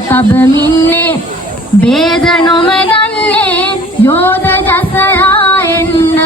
තබමින්නේ වේද නොමදන්නේ යෝධ ජසයා එන්න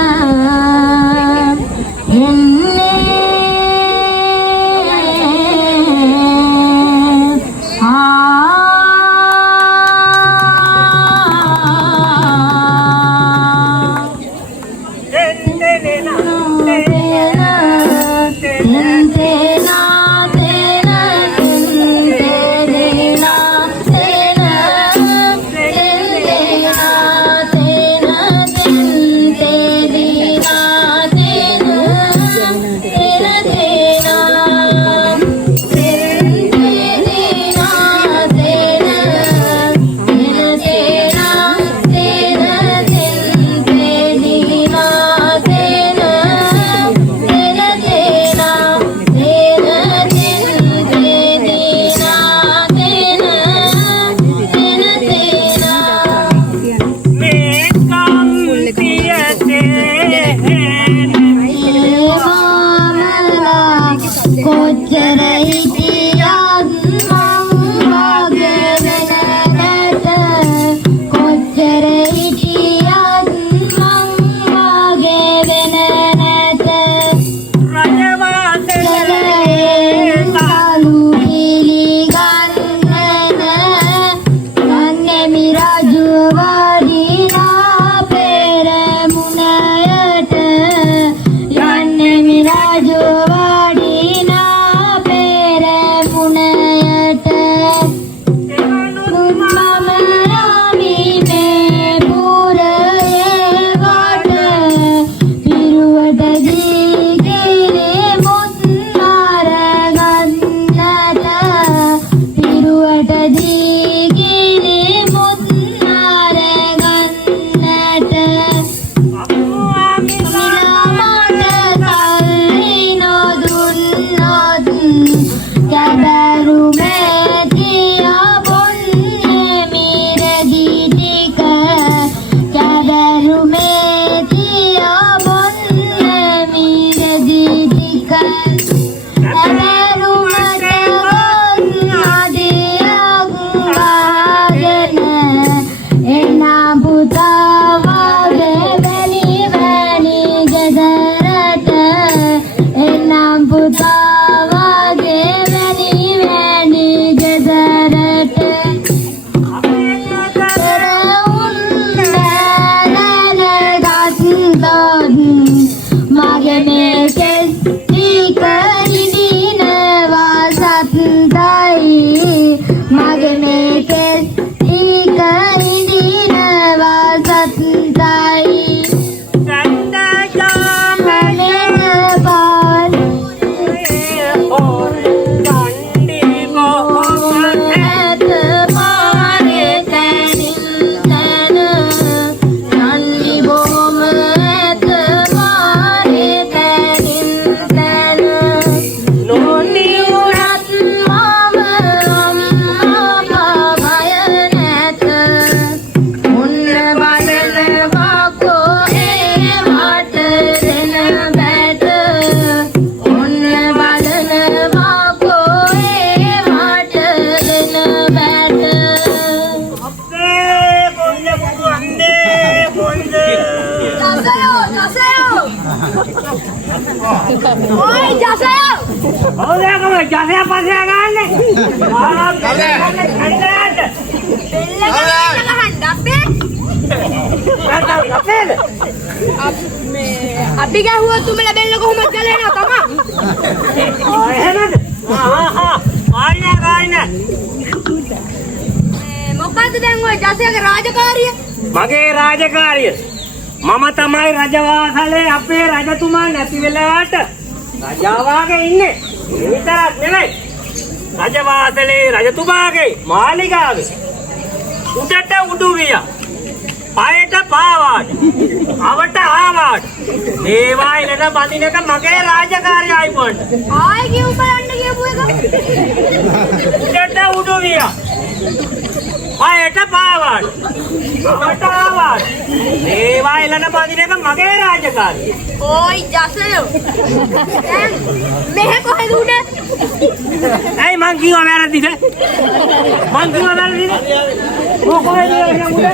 අපි ගහුවා තුමල බෙල්ල කොහොමද ගලේනවා තමා එහෙමද ආයිනේ මොකද්ද දැන් ඔය ජසයගේ රාජකාරිය මගේ රාජකාරිය මම තමයි රජවාසලේ අපේ රජතුමා නැති වෙලාවට රජාවාගේ ඉන්නේ විතරක් නෙමෙයි රජවාසලේ රජතුමාගේ මාලිගාවේ උඩට උඩු විය පායට පාවාට අවට ආවාට මේවා ඉලන බඳිනක මගේ රාජකාරියයි පොන්න ආයි කියු බලන්න කියපු එක උඩට උඩු විය පායට පාවාට අවටාවත් මේවා එලන බඳින එක මගේ රාජකාරිය. ඕයි ජසයෝ. දැන් මෙහෙ කොහෙද උඩ? ඇයි මං කිව්වා වැරදිද? මං කිව්වා වැරදිද? කොහෙද උඩ?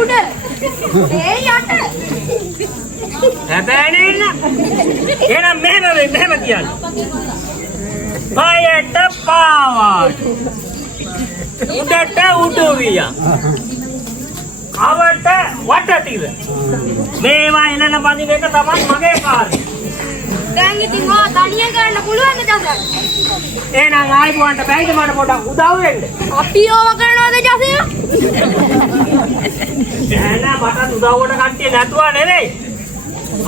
උඩ. ඒ යට. හැබැයි නේද? එහෙනම් මෙහෙම කියන්න. පායට පාවාට. උඩට උඩුවිය. අවට වටතිර. මේවා එලන බඳින එක තමයි මගේ කාර්යය. දැන් ඉතින් ඔය තනියෙන් කරන්න පුළුවන්ද ජසයෝ? එහෙනම් ආයිබුවන්ට බැයිද මට පොඩක් උදව් වෙන්න? අපි ඕව කරනවද ජසයෝ? නෑ මට උදව්වට කට්ටිය නැතුව නෙවෙයි.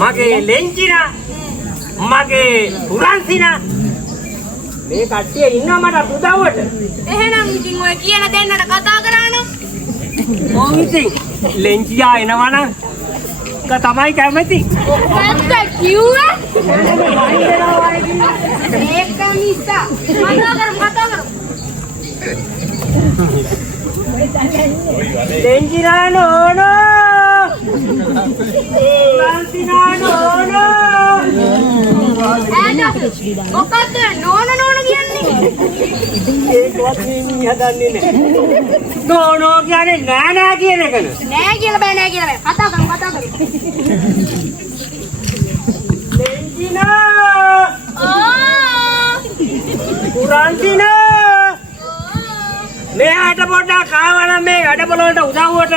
මගේ ලෙන්චිනා මගේ පුරන්සිනා මේ කට්ටිය ඉන්නවා මට උදව්වට. එහෙනම් ඉතින් ඔය කියන දෙන්නට කතා කරානෝ. මොන් ඉතින් ලෙන්චියා එනවනම් ඒක තමයි කැමති. පැත්ත කිව්වා? ඒක නිසා කතා කරමු. ලෙන්චිනා නෝනෝ පුරන්සිනා නෝනෝ මොකද්ද නෝන කියන්නේ? ඒකවත් නිමි හදන්නේ නෑ. නෝනෝ කියන්නේ නෑ කියන එකද? නෑ කියලා බෑ. කතා කරමු. ලෙන්චිනා පුරන්සිනා මෙයාට පොඩ්ඩක් ආවනම් මේ වැඩ බලවලට උදව්වට.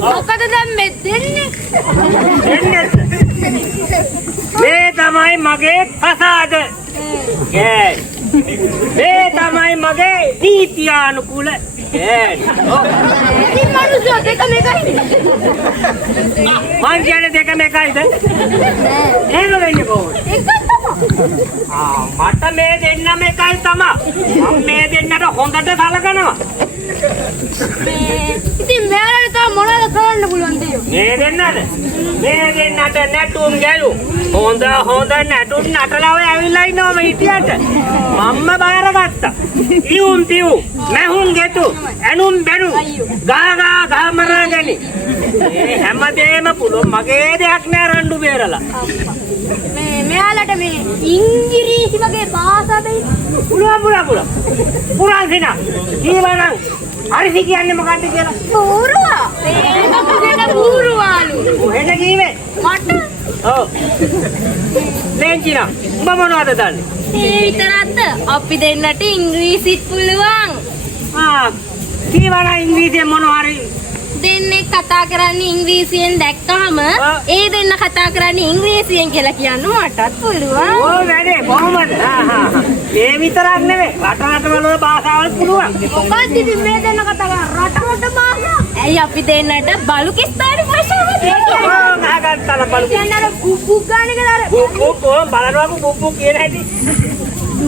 මොකද දැන් මේ දෙන්නේ? මේ තමයි මගේ කසාද. මේ තමයි මගේ නීතියානුකූල. ඉතින් මනුස්සයෝ දෙක මේකයි. මං කියන්නේ දෙක මේකයිද? එහෙම වෙන්නේ කොහොමද? එකක් තමයි. මට මේ දෙන්නම එකයි තමයි. මම මේ දෙන්නට හොඳට සලකනවා. ඉතින් මෙයාලට තව මොනවද කරන්න පුළුවන් දෙයෝ? මේ දෙන්නට නැටුම් ගැලු. හොඳ නැටුම් නටලා ඔය ඇවිල්ලා ඉන්නවා හිටියට. මම්ම බාරගත්තා. ඉවුම් තිව් මැහුම් ගෙතු ඇනුම් බැනු ගා මරාගනි. මේ හැමදේම පුළුවන් මගේ දෙයක් නෑ රණ්ඩු බේරලා. මෙයාලට මේ ඉංග්‍රීසි වගේ භාෂා දෙයි. පුළුවන්. පුරාසිනා. ඊවනම් හරිසි කියන්නේ මොකක්ද කියලා? බූරුවා. මේක බූරුවාලු. කොහෙද කීවේ? මට. ඔව්. ලෙන්චිනා. උඹ මොනවද දන්නේ? ඒ විතරක්ද? අපි දෙන්නට ඉංග්‍රීසිත් පුළුවන්. ඊවනම් ඉංග්‍රීසියෙන් මොනවා හරි දෙන්නේ කතා කරන්නේ ඉංග්‍රීසියෙන් දැක්කම ඒ දෙන්න කතා කරන්නේ ඉංග්‍රීසියෙන් කියලා කියන්න මටත් පුළුවන්. ඕ වැඩේ කොහොමද? ඒ විතරක් නෙවෙයි රටවල භාෂාවල් පුළුවන්. මොකක්ද ඉතින් මේ දෙන්න කතා කරන්නේ රටවල භාෂාව? ඇයි අපි දෙන්නට බලුකිස්තානි භාෂාව දෙන්නේ? ඕ ගහගත්තා බලු. කියන්නර බුබ්බුක් ගාන කියලා අර බුබ්බුක් බලනවා බුබ්බුක් කියන හැටි.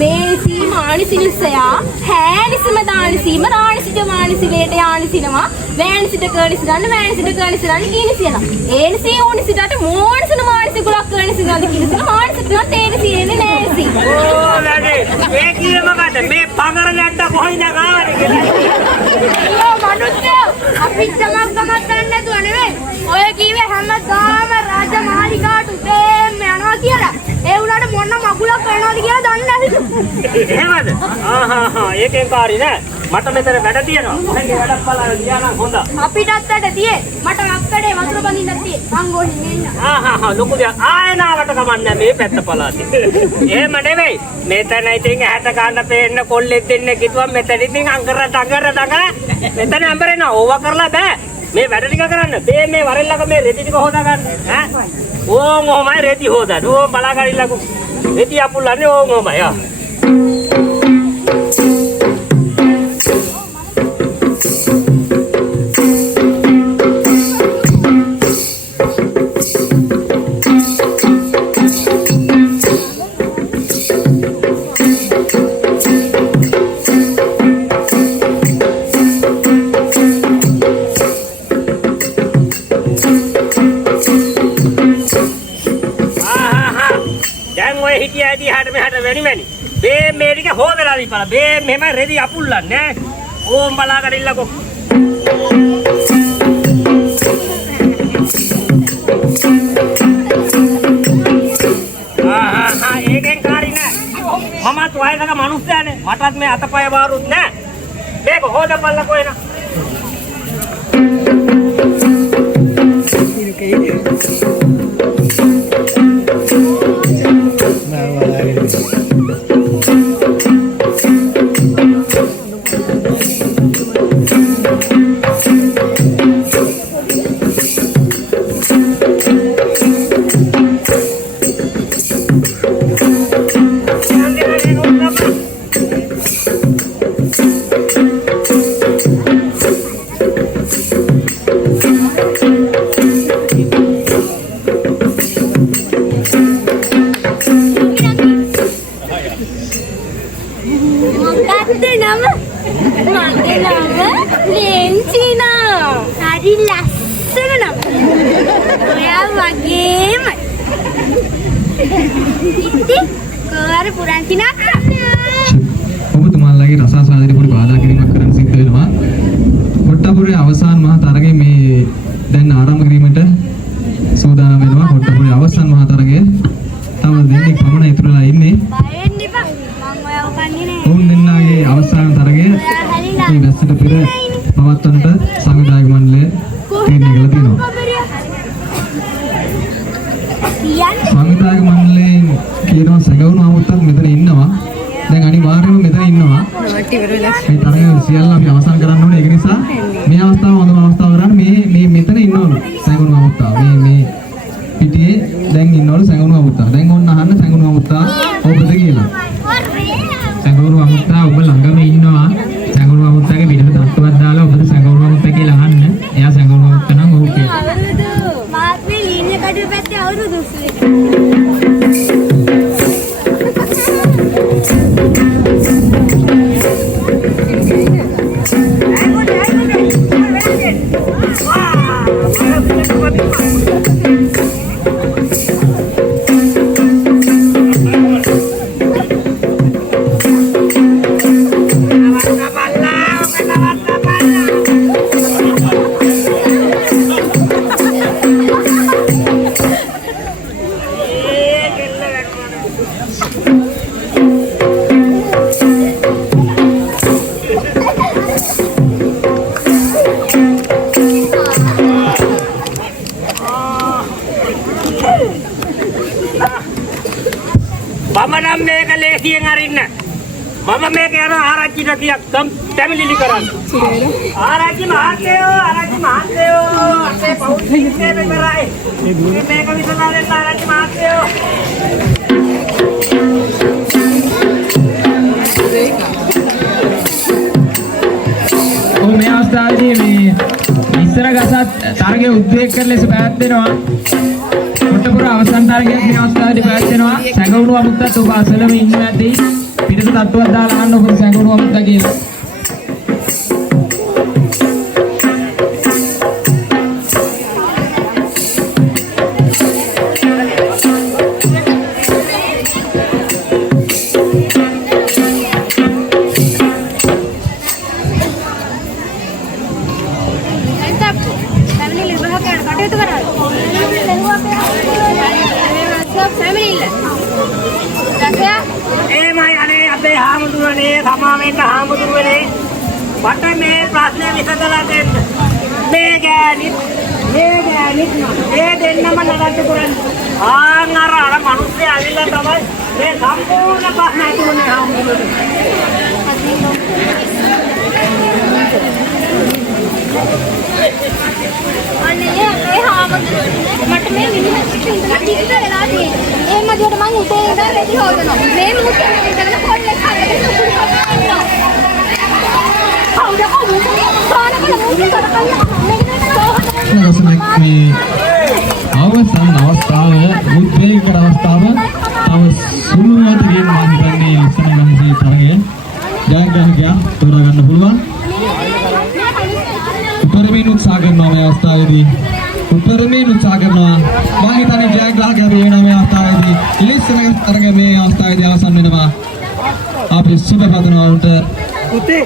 මේසි මානිසිනිසයා හැනිසිම දානිසීම රානිසිට මානිසිලේට යානිසිනවා වෑනිසිට කර්නිසිරන්න වෑනිසිට කර්නිසිරන්න කීනිසියලා ඒනිසී ඕනිසිටට මෝනිසින මානිසි ගුලක් කර්නිසිරන්න කීනිසින මානිසිට තේනිසි එන්නේ නෑනිසි. ඕ වැඩේ ඒ කියේ මොකද මේ පගර නැට්ට කොහින්ද ගානේ කියලා. අයියෝ මනුස්සයෝ අපි චමක් ගමක් ගන්න නැතුව නෙවෙයි ඔය කීවේ හැමදාම රාජ මාලිගාවට උදේම යනවා කියලා. ඒ උනාට මොන මගුලක් කරනවද කියලා දන්නේ නැහැ. එහෙමද? ඒකෙන් කාරි නෑ. මට මෙතන වැඩ තියෙනවා. මගේ වැඩක් බලන්න ගියා නම් හොඳ. අපිටත් වැඩ තියේ. මට අක්කඩේ වතුර බඳින්න තියේ. මං ගෝලින් එන්න. ලොකු දෙයක් ආයනාවට කමන්නේ මේ පැත්ත පළාතේ. එහෙම නෙවෙයි. මෙතන ඉතින් ඇහැට ගන්න පේන්න කොල්ලෙක් දෙන්න කිව්වම මෙතන ඉතින් අඟර මෙතන අඹරේන ඕවා කරලා බෑ. මේ වැඩ ටික කරන්න. මේ වරෙල්ලක මේ රෙදි ටික හොදා ගන්න. ඕම් ඔහමයි රෙදි හොදන්න. ඕම් බලා ගන්නilla රෙදි අපුල්ලන්නේ ඕම් ඔහමයි. මේ ටික හොදලා දීපලා මෙහෙම රෙදි අපුල්ලන්නේ ඕම් බලා ගන්නillako. ඒකෙන් කාරි නෑ. මමත් වයසක මිනිස්සයානේ. මටත් මේ අතපය වාරුත් නෑ. මේක හොදපල්ලකෝ එන. ඔබතුමාලගේ රසාස්වාදයට පොඩි බාධා කිරීමක් කරන්න සිද්ධ වෙනවා. කොට්ටපුරේ අවසාන මහා තරගයේ මේ දැන් ආරම්භ කිරීමට සූදානම් වෙනවා. කොට්ටපුරේ අවසාන මහා තරගය තව දෙන්නෙක් පමණ ඉතුරුලා ඉන්නේ. බයෙන් ඉපා මම ඔයාව කන්නේ නෑ. ඔවුන් දෙන්නගේ අවසාන තරගය මේ වැස්සට පෙර පවත්වන්නට සංවිධායක මණ්ඩලය තීරණය කළා තියෙනවා. සංවිධායක මණ්ඩලයෙන් කියනවා සැඟවුණු ආමුත්තක් මෙතන ඉන්නවා. දැන් අනිවාර්යයෙන්ම මෙතන ඉන්නවා. මේ තරගය සියල්ල අපි අවසන් කරන්න ඕනේ. ඒක නිසා මේ අවස්ථාව හොඳම අවස්ථාව කරන්න බමනම් මේක ලේසියෙන් අරින්න. මම මේක යන ආරච්චිට කියක් තැමිලිලි කරන්න. ආරච්චි මහත්තයෝ අපේ පෞද්ගලික ඉන්නේ මෙරයි. මේක විසඳා දෙන්න ආරච්චි මහත්තයෝ. මේ අවස්ථාවේදී මේ ඉස්සර ගසත් තරගයේ උද්වේග කර ලෙස පැවැත්වෙනවා. කොටපුර අවසන් තරගයේ මේ අවස්ථාවේදී පැවැත්වෙනවා. සැඟවුණු අමුත්තත් ඔබ අසලම ඉන්න ඇති. පිටත තට්ටුවක් දාලා අහන්න ඔබ සැඟවුණු අමුත්තා කියලා. සමාවෙන්න හාමුදුරුවනේ මට මේ ප්‍රශ්නේ විසඳලා දෙන්න. මේ ගෑණිත් මේ දෙන්නම නඩත්තු කරන්නේ. අර මිනිස්සේ ඇවිල්ලා තමයි මේ සම්පූර්ණ ප්‍රශ්න අතුරුනේ හාමුදුරුවනේ. අනේ අපේ හාමුදුරුවනේ මට මේ මිනිහට ඉඳලා ටිකට වෙලා තියෙන්නේ. එහෙම දිවට මං උදේ ඉඳන් රෙදි හොදනවා. මේ මුත්තේ ඉඳගෙන කොල්ලෙක් හදගෙන සුකුරු කරනවා. මේ අවසන් අවස්ථාව උද්වේගකර අවස්ථාව තව සුළු මොහොතකින් මම හිතන්නේ ලස්සන මහන්සිය තරගය ජයග්‍රහකයා තෝරා ගන්න පුළුවන්. උපරිමයෙන් උත්සාහ කරනවා මේ අවස්ථාවේදී. උපරිමයෙන් උත්සාහ කරනවා. මම හිතන්නේ ජයග්‍රහකයා වෙනවා මේ අවස්ථාවේදී. ලස්සන තරගය මේ අවස්ථාවේදී අවසන් වෙනවා. අපි සුබ පතනවා උන්ට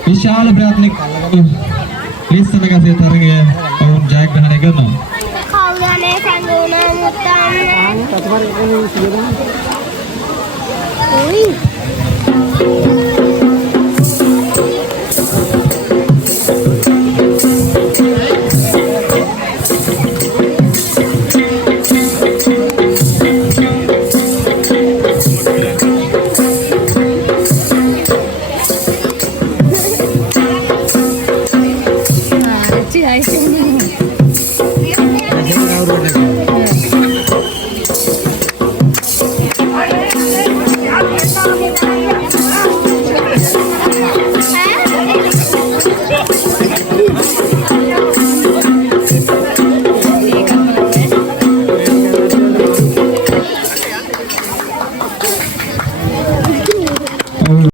විශාල ප්‍රයත්නයක් ලස්සන ගසේ තරගය වුන් ජයග්‍රහණය කරනවා. කවුරුනේ සංගුණ මුත්තන්නේ.